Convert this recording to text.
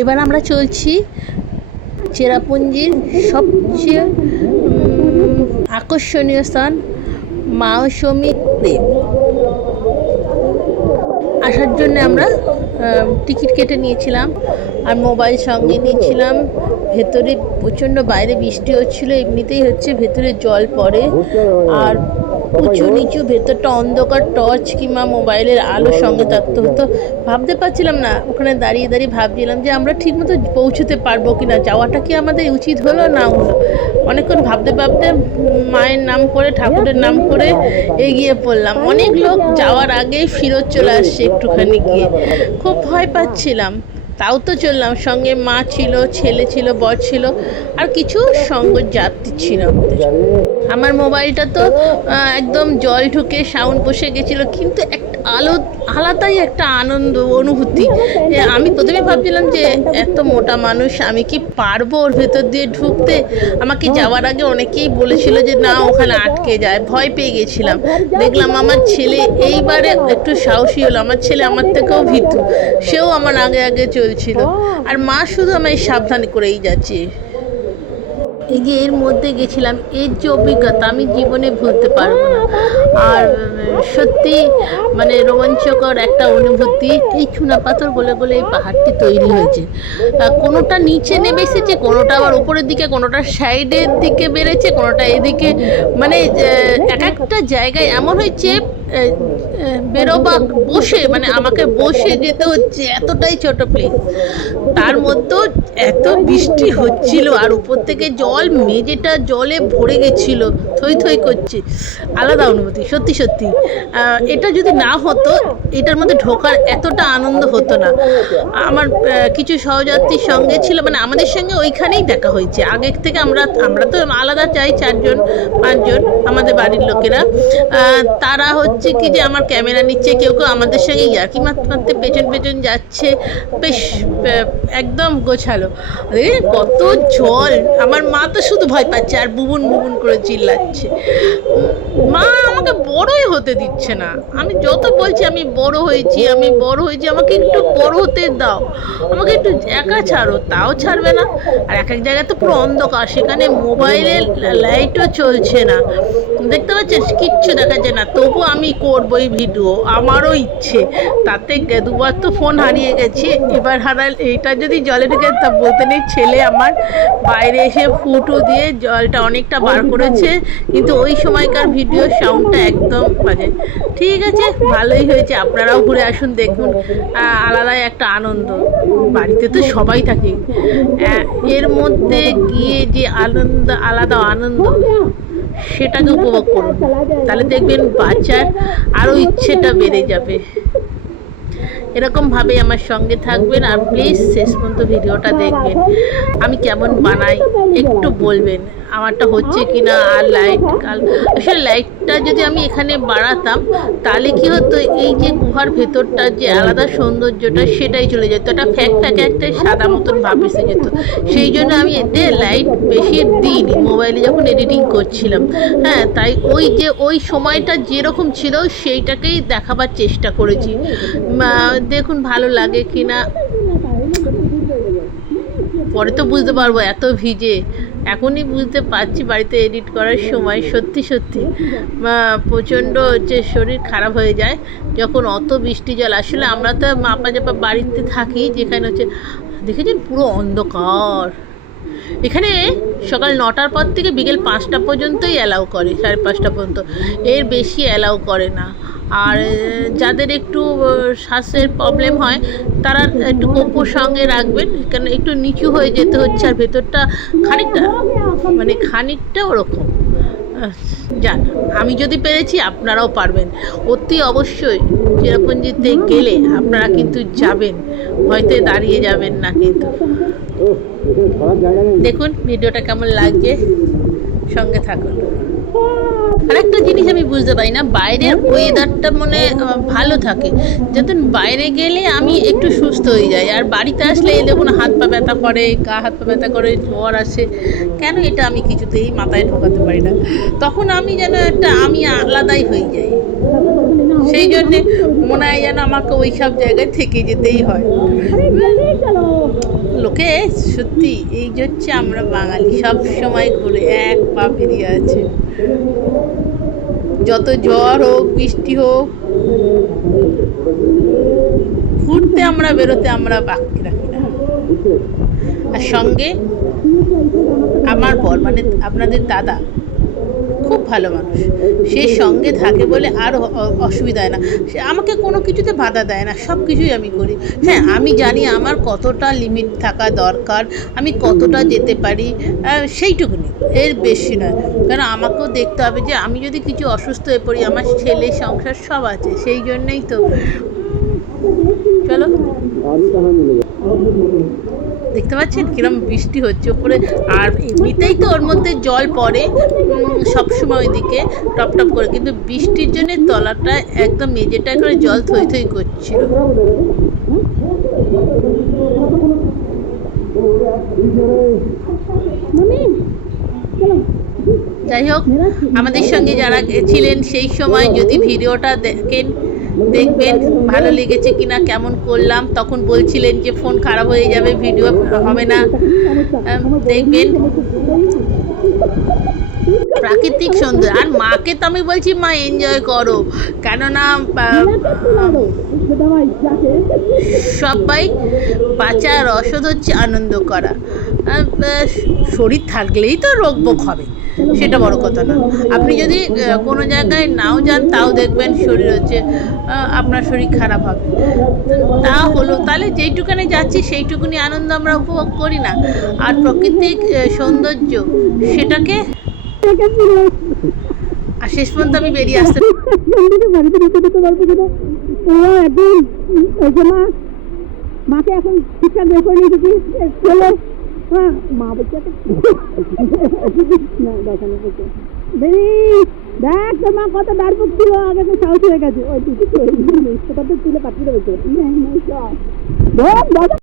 এবার আমরা চলছি চেরাপুঞ্জির সবচেয়ে আকর্ষণীয় স্থান মাওসমি লেক। আসার জন্য আমরা টিকিট কেটে নিয়েছিলাম, আর মোবাইল সঙ্গে নিয়েছিলাম। ভেতরে প্রচণ্ড বাইরে বৃষ্টি হচ্ছিল, এমনিতেই হচ্ছে ভেতরে জল পড়ে। আর উঁচু নিচু ভেতরটা অন্ধকার টর্চ কিংবা মোবাইলের আলো সঙ্গে থাকতে হতো। ভাবতে পারছিলাম না ওখানে দাঁড়িয়ে দাঁড়িয়ে ভাবছিলাম যে আমরা ঠিকমতো পৌঁছতে পারব কি না যাওয়াটা কি আমাদের উচিত হলো না হলো? অনেকক্ষণ ভাবতে ভাবতে মায়ের নাম করে ঠাকুরের নাম করে এগিয়ে পড়লাম। অনেক লোক যাওয়ার আগেই ফিরত চলে আসছে একটুখানি গিয়ে। খুব ভয় পাচ্ছিলাম। তাও তো চললাম। সঙ্গে মা ছিল, ছেলে ছিল, বর ছিল, আর কিছু সঙ্গ যাত্রী ছিল। আমার মোবাইলটা তো একদম জল ঢুকে সাউন্ড বসে গেছিল, কিন্তু একটা আলো আলাদাই একটা আনন্দ, অনুভূতি। এ, আমি প্রথমে ভাবছিলাম যে এত মোটা মানুষ আমি কি পারব ওর ভেতর দিয়ে ঢুকতে? আমাকে যাওয়ার আগে অনেকেই বলেছিল যে না ওখানে আটকে যায় ভয় পেয়ে গেছিলাম। দেখলাম আমার ছেলে এইবারে একটু সাহসী হলো আমার ছেলে আমার থেকেও ভীতু। সেও আমার আগে আগে চলছিল। আর মা শুধু আমায় সাবধান করেই যাচ্ছে। এই যে এর মধ্যে গেছিলাম, এর যে অভিজ্ঞতা আমি জীবনে ভুলতে পারব না। আর সত্যি মানে রোমাঞ্চকর একটা অনুভূতি, এই চুনা পাথর বলে বলে এই পাহাড়টি তৈরি হয়েছে। কোনোটা নিচে নেমে এসেছে কোনোটা আবার উপরের দিকে, কোনোটা সাইডের দিকে বেড়েছে, কোনোটা এদিকে মানে এক একটা জায়গায় এমন হয়েছে বেরোবা, বসে মানে আমাকে বসে যেতে হচ্ছে, এতটাই ছোট প্লেস তার মধ্যেও এত বৃষ্টি হচ্ছিল, আর উপর থেকে জল, মেঝেটা জলে ভরে গেছিল, থই থই করছে। আলাদা অনুভূতি, সত্যি সত্যি। এটা যদি না হতো, এটার মধ্যে ঢোকার এতটা আনন্দ হতো না। আমার কিছু সহযাত্রীর সঙ্গে ছিল মানে আমাদের সঙ্গে ওইখানেই দেখা হয়েছে। আগের থেকে আমরা আমরা তো আলাদা চাই, চারজন, পাঁচজন, আমাদের বাড়ির লোকেরা। তারা হচ্ছে কি যে আমার ক্যামেরা নিচ্ছে, কেউ কেউ আমাদের সঙ্গে ইয়ার্কি মারতে পেছন পেছন যাচ্ছে। বেশ একদম গোছালো। দেখেছেন কত জল। আমার মা তো শুধু ভয় পাচ্ছে আর বুবুন বুবুন করে চিল্লাচ্ছে। মা আমাকে বড়ই হতে দিচ্ছে না। আমি যত বলছি আমি বড় হয়েছি, আমি বড় হয়েছি, আমাকে একটু বড় হতে দাও। আমাকে একটু একা ছাড়ো, তাও ছাড়বে না। আর এক এক জায়গায় তো পুরো অন্ধকার, সেখানে মোবাইলের লাইটও চলছে না। দেখতে পাচ্ছেন কিচ্ছু দেখা যায় না। তবু আমি করবোই ভিডিও। আমারও ইচ্ছে। তাতে দুবার তো ফোন হারিয়ে গেছে। এবার হারাল এইটা যদি জলে ঢুকে তা বলতে নেই ছেলে আমার বাইরে এসে ফুটো দিয়ে জলটা অনেকটা বার করেছে। কিন্তু ওই সময়কার ভিডিও সাউন্ডটা একদম বাজে ঠিক আছে ভালোই হয়েছে। আপনারাও ঘুরে আসুন দেখুন। আলাদাই একটা আনন্দ। বাড়িতে তো সবাই থাকে। এর মধ্যে গিয়ে যে আনন্দ আলাদা আনন্দ সেটাকে উপভোগ করুন। তাহলে দেখবেন বাচ্চার আরও ইচ্ছেটা বেড়ে যাবে। এরকমভাবে আমার সঙ্গে থাকবেন আর প্লিজ শেষ পর্যন্ত ভিডিওটা দেখবেন। আমি কেমন বানাই একটু বলবেন। আমারটা হচ্ছে কি না আর লাইট কাল আসলে লাইটটা যদি আমি এখানে বাড়াতাম তাহলে কি হতো? এই যে গুহার ভেতরটা যে আলাদা সৌন্দর্যটা সেটাই চলে যেত। একটা ফ্যাক ফ্যাক একটা সাদা মতন ভাব এসে যেত। সেই জন্য আমি এতে লাইট বেশি দিইনি। মোবাইলে যখন এডিটিং করছিলাম। হ্যাঁ তাই ওই যে ওই সময়টা যেরকম ছিল সেইটাকেই দেখাবার চেষ্টা করেছি। দেখুন ভালো লাগে কি না পরে তো বুঝতে পারব এত ভিজে। এখনই বুঝতে পারছি বাড়িতে এডিট করার সময় সত্যি সত্যি। প্রচণ্ড হচ্ছে শরীর খারাপ হয়ে যায়। যখন অত বৃষ্টি জল আসলে আমরা তো মাপা চাপা বাড়িতে থাকি, যেখানে হচ্ছে, দেখেছেন পুরো অন্ধকার। এখানে সকাল নটার পর থেকে বিকেল পাঁচটা পর্যন্তই অ্যালাউ করে, সাড়ে পাঁচটা পর্যন্ত। এর বেশি অ্যালাউ করে না। আর যাদের একটু শ্বাসের প্রবলেম হয় তারা একটু কোপো সঙ্গে রাখবেন কারণ একটু নিচু হয়ে যেতে হচ্ছে আর ভেতরটা খানিকটা মানে খানিকটা ওরকম। যান আমি যদি পেরেছি আপনারাও পারবেন। অতি অবশ্যই চেরাপুঞ্জিতে গেলে আপনারা কিন্তু যাবেন হয়তো দাঁড়িয়ে যাবেন না কিন্তু। দেখুন ভিডিওটা কেমন লাগছে। সঙ্গে থাকুন। আরেকটা জিনিস আমি বুঝতে পারি না, বাইরের ওয়েদারটা মনে ভালো থাকে। যাতে বাইরে গেলে আমি একটু সুস্থ হয়ে যাই। আর বাড়িতে আসলে দেখুন, হাত পা ব্যথা করে, গা হাত পা ব্যথা করে, জ্বর আসে। কেন এটা আমি কিছুতেই মাথায় ঢোকাতে পারি না? তখন আমি যেন একটা, আমি আলাদাই হয়ে যাই। সেই জন্যে মনে হয় যেন আমাকে ওই সব জায়গায় থেকে যেতেই হয়। লোকে, সত্যি, এই যে হচ্ছে আমরা বাঙালি, সব সময় ঘুরে এক পা বেরিয়ে আছে। যত ঝড় হোক বৃষ্টি হোক ঘুরতে আমরা বেরোতে আমরা বাকি রাখি না। আর সঙ্গে আমার বর মানে আপনাদের দাদা খুব ভালো মানুষ। সে সঙ্গে থাকে বলে আর অসুবিধা হয় না। সে আমাকে কোনো কিছুতে বাধা দেয় না সব কিছুই আমি করি। হ্যাঁ আমি জানি আমার কতটা লিমিট থাকা দরকার আমি কতটা যেতে পারি আহ, সেইটুকুনি এর বেশি নয়। কারণ আমাকেও দেখতে হবে যে আমি যদি কিছু অসুস্থ হয়ে পড়ি আমার ছেলে সংসার সব আছে সেই জন্যই তো। চলো। দেখতে পাচ্ছেন? কিরম বৃষ্টি হচ্ছে ওপরে আর এমনিতেই তো ওর মধ্যে জল পড়ে সবসময় ওইদিকে টপ টপ করে। কিন্তু বৃষ্টির জন্য তলাটা একদম মেঝেটা করে জল থই থই করছিল। যাই হোক, আমাদের সঙ্গে যারা ছিলেন সেই সময় যদি ভিডিওটা দেখেন, দেখবেন ভালো লেগেছে কিনা, কেমন করলাম, তখন বলছিলেন যে ফোন খারাপ হয়ে যাবে, ভিডিও হবে না। দেখবেন প্রাকৃতিক সুন্দর আর মাকে তো আমি বলছি, মা এনজয় করো। কেননা সবাই বাঁচা রসদ হচ্ছে, আনন্দ করা। শরীর থাকলেই তো রোগ বোগ হবে, সেটা বড় কথা না। আপনি যদি কোনো জায়গায় নাও যান, তাও দেখবেন শরীর হচ্ছে আপনার শরীর খারাপ হবে। তা হলো, তাহলে যেইটুখানে যাচ্ছি, সেইটুকুনি আনন্দ আমরা উপভোগ করি না। আর প্রাকৃতিক সৌন্দর্য, সেটাকে আর শেষ পর্যন্ত আমি বেরিয়ে আসতে বাড়িতে পারব মাকে এখন ঠিকঠাক বের করে নিয়েছি মা বলছে না দেখানো দেখ তোর মা কত ডারপুক ছিল আগে তো সাহস হয়ে গেছে ওই তুই তুলে পাঠিয়ে দেবে